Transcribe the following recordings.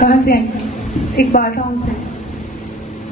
कहाँ से आई? इकबाल टाउन से।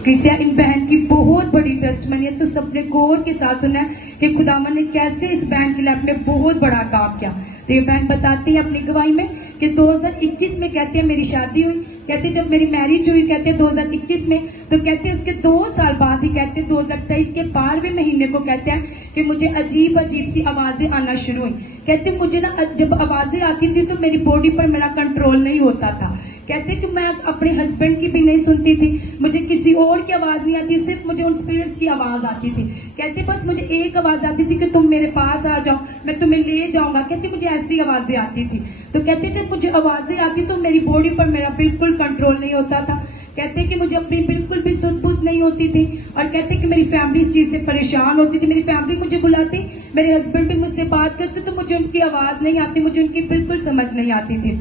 किसी इन बहन की बहुत बड़ी टेस्टमनी है, तो सबने गौर के साथ सुना है कि खुदावन ने कैसे इस बहन के लिए अपने बहुत बड़ा काम किया। तो ये बहन बताती है अपनी गवाही में कि 2021 में कहते हैं मेरी शादी हुई, कहते जब मेरी मैरिज हुई कहते 2021 में, तो कहते उसके 2 साल बाद ही कहते 2023 के 12वें महीने को कहते हैं कि मुझे अजीब अजीब सी आवाजें आना शुरू हुई। कहते मुझे ना जब आवाजें आती थी तो मेरी बॉडी पर मेरा कंट्रोल नहीं होता था। कहते कि मैं अपने हस्बैंड की भी नहीं सुनती थी, मुझे किसी और की आवाज नहीं आती, सिर्फ मुझे उन स्पिरिट्स की आवाज आती थी। कहते बस मुझे एक आवाज आती थी कि तुम मेरे पास आ जाओ, मैं तुम्हें ले जाऊंगा। कहते मुझे ऐसी आवाजें आती थी। तो कहते जब मुझे आवाजें आती तो मेरी बॉडी पर मेरा बिल्कुल कंट्रोल नहीं होता था। कहते कि मुझे अपनी बिल्कुल भी सुध बुध नहीं होती थी, और कहते कि मेरी फैमिली इस चीज से परेशान होती थी। मेरी फैमिली मुझे बुलाती, मेरे हस्बैंड भी मुझसे बात करते तो मुझे उनकी आवाज नहीं आती, मुझे उनकी बिल्कुल समझ नहीं आती थी।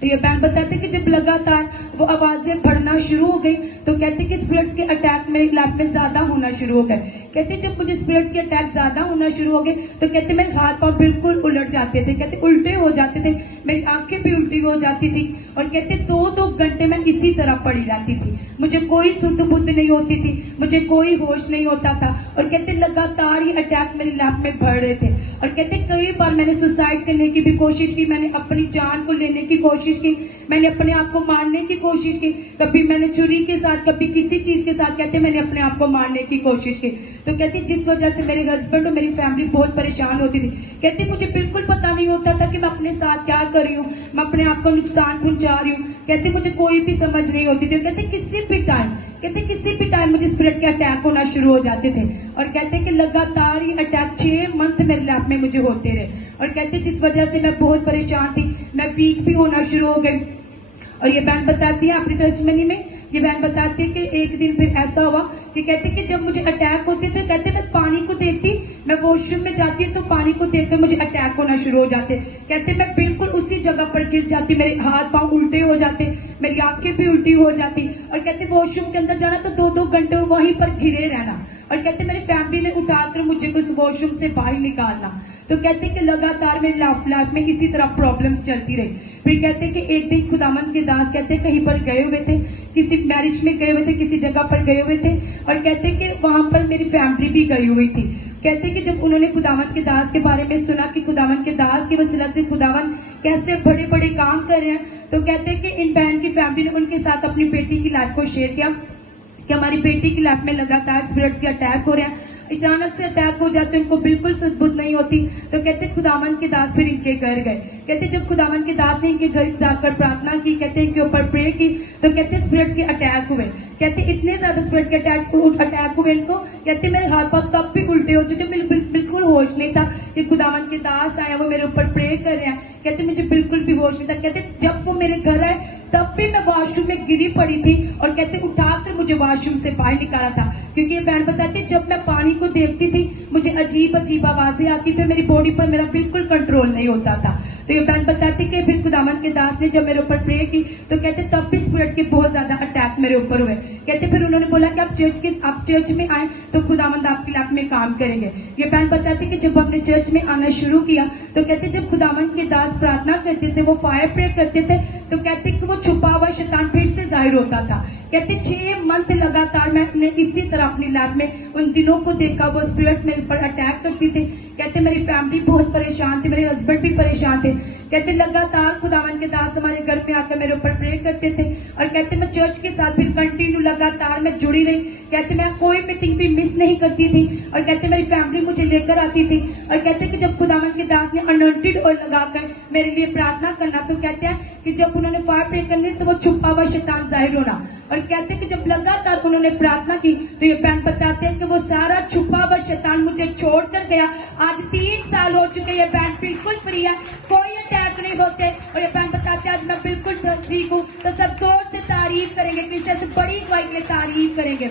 तो ये बहन बताते कि जब लगातार वो आवाजें बढ़ना शुरू हो गई तो कहते कि स्पिरिट्स के अटैक मेरी लाइफ में ज्यादा होना शुरू हो गए। कहते जब मुझे स्पिरिट्स के अटैक ज्यादा होना शुरू हो गए तो कहते मेरे हाथ पांव बिल्कुल उलट जाते थे, कहते उल्टे हो जाते थे, मेरी आंखें भी उल्टी हो जाती थी, और कहते 2-2 घंटे मैं इसी तरह पड़ी रहती थी, मुझे कोई सुध बुद्ध नहीं होती थी, मुझे कोई होश नहीं होता था। और कहते लगातार ये अटैक मेरी लाइफ में बढ़ रहे थे, और कहते कई बार मैंने सुसाइड करने की भी कोशिश की, मैंने अपनी जान को लेने की कोशिश की, मैंने अपने आप को मारने की कोशिश की, कभी मैंने छुरी के साथ, कभी किसी चीज के साथ कहते मैंने अपने आप को मारने की कोशिश की। तो कहते जिस वजह से मेरे हस्बैंड और मेरी फैमिली बहुत परेशान होती थी। कहते मुझे बिल्कुल पता नहीं होता था कि मैं अपने साथ क्या कर रही हूँ, मैं अपने आप को नुकसान पहुंचा रही हूँ। कहते मुझे कोई भी समझ नहीं होती थी। कहते किसी भी टाइम मुझे स्पिरिट के अटैक होना शुरू हो जाते थे, और कहते कि लगातार ये अटैक 6 मंथ मेरे लाइफ में मुझे होते रहे, और कहते जिस वजह से मैं बहुत परेशान थी, मैं वीक भी होना शुरू हो गई। और ये बहन बताती है अपनी टेस्टमनी में, ये बहन बताती है कि एक दिन फिर ऐसा हुआ कि कहते कि जब मुझे अटैक होते थे, कहते मैं पानी को देखती, मैं वॉशरूम में जाती तो पानी को देखकर मुझे अटैक होना शुरू हो जाते। कहते मैं बिल्कुल उसी जगह पर गिर जाती, मेरे हाथ पांव उल्टे हो जाते, मेरी आंखें भी उल्टी हो जाती, और कहते वॉशरूम के अंदर जाना तो 2-2 घंटे वहीं पर घिरे रहना, और कहते मेरी फैमिली ने उठाकर मुझे उस वॉशरूम से बाहर निकालना। तो कहते कि लगातार मेरी लाइफ में इसी तरह प्रॉब्लम्स चलती रही। फिर कहते कि एक दिन खुदावन के दास कहते कहीं पर गए हुए थे, किसी मैरिज में गए हुए थे, किसी जगह पर गए हुए थे, और कहते कि वहां पर मेरी फैमिली भी गई हुई थी। कहते कि जब उन्होंने खुदावन के दास के बारे में सुना कि खुदावन के दास की वसीला से खुदावन कैसे बड़े बड़े काम कर रहे हैं, तो कहते कि इन बहन की फैमिली ने उनके साथ अपनी बेटी की लाइफ को शेयर किया कि हमारी बेटी की लाइफ में लगातार स्पिरिट्स के अटैक हो रहे हैं, अचानक से अटैक हो जाते, उनको बिल्कुल सुध-बुध नहीं होती। तो कहते खुदावन के दास फिर इनके घर गए। कहते जब खुदावन के दास ने इनके घर जाकर प्रार्थना की, कहते इनके ऊपर प्रे की, तो कहते स्पिरिट्स के अटैक हुए। कहते इतने ज्यादा स्पिरिट के अटैक हुए इनको, कहते मेरे हाथ पांव तब भी उल्टे हो चुके, बिल्कुल होश नहीं था कि खुदावन के दास आया, वो मेरे ऊपर प्रे कर रहे हैं। कहते मुझे बिल्कुल भी होश नहीं था। कहते जब वो मेरे घर आए तब भी मैं वॉशरूम में गिरी पड़ी थी, और कहते उठाकर मुझे वॉशरूम से बाहर निकाला था। क्योंकि ये बहन बताती जब मैं पानी को देखती थी मुझे अजीब अजीब आवाजें आती थी, मेरी बॉडी पर मेरा बिल्कुल कंट्रोल नहीं होता था। तो ये बहन बताती कि फिर खुदावन के दास ने जब मेरे ऊपर प्रे की तो कहते तब भी स्पिरिट्स के बहुत ज्यादा अटैक मेरे ऊपर हुए। कहते फिर उन्होंने बोला कि आप चर्च में आए तो खुदावंद आपकी लाइफ में काम करेंगे। ये बहन बताती कि जब हमने चर्च में आना शुरू किया तो कहते जब खुदावंद के दास प्रार्थना करते थे, वो फायर प्रे करते थे, तो कहते कि वो छुपा हुआ शैतान फिर से जाहिर होता था। कहते 6 मंथ लगातार मैंने इसी तरह अपनी लाइफ में उन दिनों को देखा, वो स्पिरिट्स मेरे ऊपर अटैक करती थी। कहते मेरी फैमिली बहुत परेशान थी, मेरे हस्बैंड भी परेशान थे। कहते लगातार खुदावन के दास हमारे घर में आकर मेरे ऊपर प्रे करते थे, और कहते मैं चर्च के साथ फिर कंटिन्यू लगातार मैं जुड़ी रही। कहते मैं कोई मीटिंग भी मिस नहीं करती थी, और कहते मेरी फैमिली मुझे लेकर आती थी। और कहते कि जब खुदावन के दास ने अनॉइंटेड ऑयल लगाकर मेरे लिए प्रार्थना करना, तो कहते हैं कि जब उन्होंने फायर प्रे करनी तो वो छुपा हुआ शैतान जाहिर होना। और कहते कि जब लगातार उन्होंने प्रार्थना की तो ये बहन बताते हैं कि वो सारा छुपा हुआ शैतान मुझे छोड़कर गया। आज 3 साल हो चुके, ये बहन बिल्कुल फ्री है, कोई अटैक नहीं होते। और ये बहन बताते हैं आज मैं बिल्कुल ठीक हूँ। तो सब जोर से तारीफ करेंगे, किसी से बड़ी गवाही के लिए तारीफ करेंगे।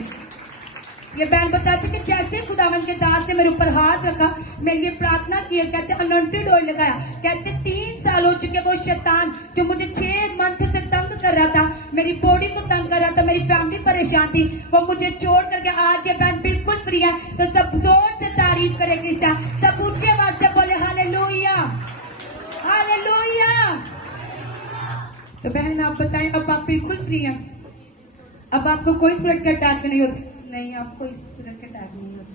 ये बहन बताते कि जैसे खुदावन के दास ने मेरे ऊपर हाथ रखा, मेरे लिए प्रार्थना की, कहते अनॉइंटेड ऑयल लगाया। कहते 3 साल हो चुके, वो शैतान जो मुझे 6 मंथ से तंग कर रहा था, मेरी बॉडी को तंग कर रहा था, मेरी फैमिली परेशान थी, वो मुझे छोड़ करके आज ये बहन बिल्कुल फ्री है। तो सब जोर से तारीफ करेंगे, सब ऊंची आवाज से बोले हालेलुया, हालेलुया, तो बहन आप बताएं, अब आप बिल्कुल फ्री हैं? अब आपको कोई स्पिरिट का अटैक नहीं होती? नहीं, आपको इस तरह के अटैक नहीं होते।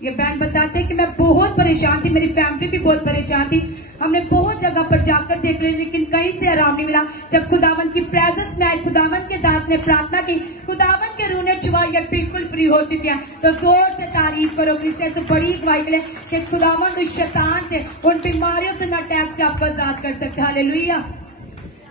ये बहन बताते हैं कि मैं बहुत परेशान थी, मेरी फैमिली भी बहुत परेशान थी, हमने बहुत जगह पर जाकर देख लिया लेकिन कहीं से आराम नहीं मिला। जब खुदावन की प्रेजेंस में आए, खुदावन के दास ने प्रार्थना की, खुदावन के रूह ने छुआ, ये बिल्कुल फ्री हो चुके हैं। तो जोर से तारीफ करो क्रिस्टियन से बड़ी गवाही के लिए कि खुदावन उस शैतान से, उन बीमारियों से, न अटैक से आपको आजाद कर सकता है। हालेलुया।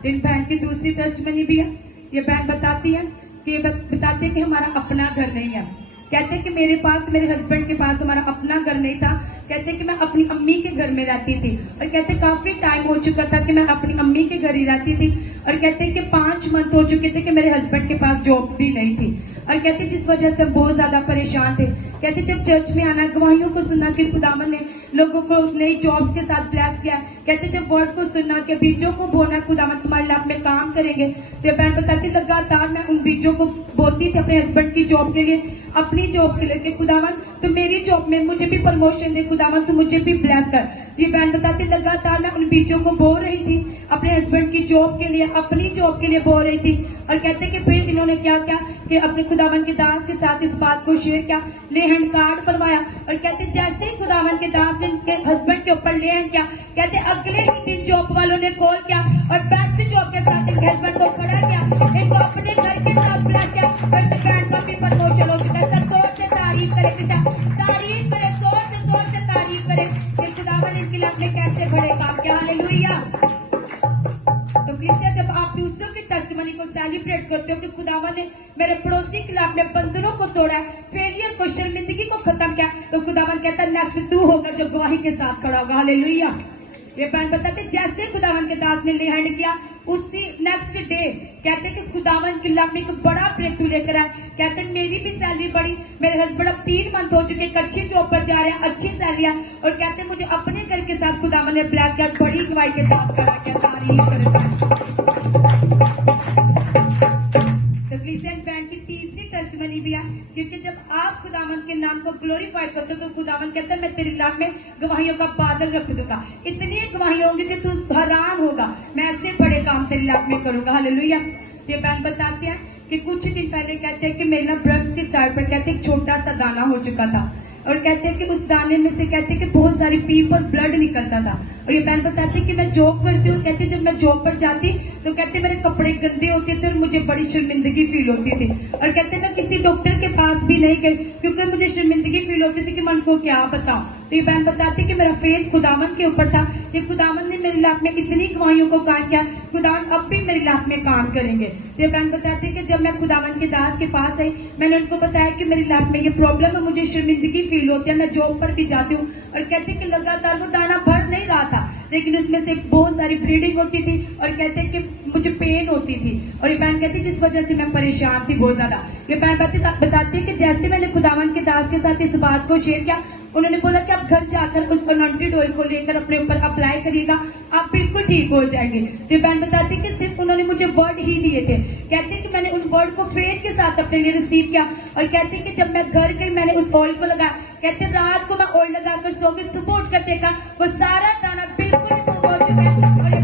इन बहन की दूसरी टेस्टमनी भी है। ये बहन बताती है कि हमारा अपना घर नहीं है। कहते हैं कि मेरे पास, मेरे हस्बैंड के पास हमारा अपना घर नहीं था। कहते हैं कि मैं अपनी अम्मी के घर में रहती थी और कहते काफी टाइम हो चुका था कि मैं अपनी अम्मी के घर ही रहती थी और कहते हैं कि 5 मंथ हो चुके थे कि मेरे हस्बैंड के पास जॉब भी नहीं थी और कहते जिस वजह से बहुत ज्यादा परेशान थे। कहते जब चर्च में आना, गवाहियों को सुना कि खुदावन ने लोगों को नई जॉब्स के साथ ब्लेस किया, कहते जब वर्ड को सुनना कि बीजों को बोना, खुदावन तुम्हारे लाइफ में काम करेंगे। तो बहन बताती लगातार मैं उन बीजों को बोती थी अपने हस्बैंड की जॉब के लिए, अपनी जॉब के लिए कि खुदावन तो मेरी जॉब में मुझे भी प्रमोशन दे, खुदावन तू मुझे भी ब्लेस कर। तो ये बहन बताती लगातार मैं उन बीजों को बो रही थी अपने हस्बैंड की जॉब के लिए, अपनी जॉब के लिए बो रही थी। और कहते कि फिर इन्होंने क्या किया कि अपने खुदावन के दास के साथ इस बात को शेयर किया, ले हैंड कार्ड बनवाया और कहते जैसे ही खुदावन के दास ने इनके हस्बैंड के ऊपर ले हैंड किया, कहते अगले ही दिन जॉब वालों ने कॉल किया और बेस्ट जॉब के साथ इनके हस्बैंड को खड़ा किया, इनको अपने घर के साथ ब्लेस किया और इनके बहन का भी प्रमोशन हो चुका है। सब जोर से तारीफ करे, तारीफ करे, जोर से तारीफ करे कि खुदावन इनके लाइफ में कैसे बड़े काम किया। हालेलुया। तो क्रिस्टियन, जब आप दूसरों की टेस्टिमनी को सेलिब्रेट करते हो कि खुदावन ने मेरे पड़ोसी के लाइफ में बंधनों को तोड़ा है, फेलियर को, शर्मिंदगी को खत्म किया, तो खुदावन कहता है नेक्स्ट तू होगा जो गवाही के साथ खड़ा होगा। हालेलुया। ये बहन बताते जैसे खुदावन के दास ने ले हैंड किया, उसी नेक्स्ट डे कहते कि खुदावन के लाइफ में एक बड़ा ब्रेकथ्रू लेकर आए। कहते मेरी भी सैलरी बढ़ी, मेरे हस्बैंड अब 3 मंथ हो चुके, एक अच्छी जॉब पर जा रहे हैं, अच्छी सैलरी है और कहते मुझे अपने घर के साथ खुदावन ने ब्लेस किया, बड़ी गवाही के साथ करा। क्या तारीफ करें। तो क्रिस्टियन बहन की तीसरी टेस्टिमनी भी है, क्योंकि जब आप खुदावन के नाम को ग्लोरीफाई करते हो तो खुदावन कहता है मैं तेरी लाइफ में गवाहियों का बादल रख दूंगा, इतनी गवाही होंगी कि तू हैरान होगा, मैं ऐसे बड़े काम तेरी लाइफ में करूंगा। हालेलुया। ये बहन बताते हैं कि कुछ दिन पहले कहते हैं कि मेरे ना ब्रेस्ट की साइड पर कहते एक छोटा सा दाना हो चुका था और कहते हैं कि उस दाने में से कहते हैं कि बहुत सारी पीप और ब्लड निकलता था। और ये बहन बताती है कि मैं जॉब करती हूँ, कहते जब मैं जॉब पर जाती तो कहते मेरे कपड़े गंदे होते थे और मुझे बड़ी शर्मिंदगी फील होती थी और कहते मैं किसी डॉक्टर के पास भी नहीं गई क्योंकि मुझे शर्मिंदगी फील होती थी कि मैं उनको क्या बताऊं। तो ये बहन बताती कि मेरा फेथ खुदावन के ऊपर था कि खुदावन ने मेरी लाइफ में इतनी गवाहियों को काम किया, खुदावन अब भी मेरी लाइफ में काम करेंगे। तो ये बहन बताती कि जब मैं खुदावन के दास के पास आई, मैंने उनको बताया कि मेरी लाइफ में ये प्रॉब्लम है, मुझे शर्मिंदगी फील होती है, मैं जॉब पर भी जाती हूँ और कहते कि लगातार वो दाना भर नहीं रहा था लेकिन उसमें से बहुत सारी ब्लीडिंग होती थी और कहते कि मुझे पेन होती थी। और ये बहन कहती जिस वजह से मैं परेशान थी बहुत ज्यादा। ये बहन बताती है कि जैसे मैंने खुदावन के दास के साथ इस बात को शेयर किया, उन्होंने बोला कि आप घर जाकर उस अनॉइंटेड ऑयल को लेकर अपने ऊपर अप्लाई करिएगा, आप बिल्कुल ठीक हो जाएंगे। तो ये बहन बताती है कि सिर्फ उन्होंने मुझे वर्ड ही दिए थे, कहते हैं कि मैंने उन वर्ड को फेथ के साथ अपने लिए रिसीव किया और कहते हैं कि जब मैं घर गई मैंने उस ऑयल को लगाया, कहते रात को मैं ऑयल लगाकर सो गई, सुबह उठकर देखा वो सारा दाना बिल्कुल रिमूव हो चुका है।